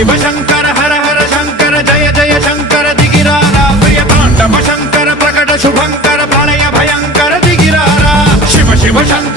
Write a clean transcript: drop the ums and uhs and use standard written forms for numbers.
शिव शंकर हर हर शंकर जय जय शंकर दिगिरारा प्रिय तांडव शंकर प्रकट शुभंकर प्रलय भयंकर दिगिरारा शिव शिव शंकर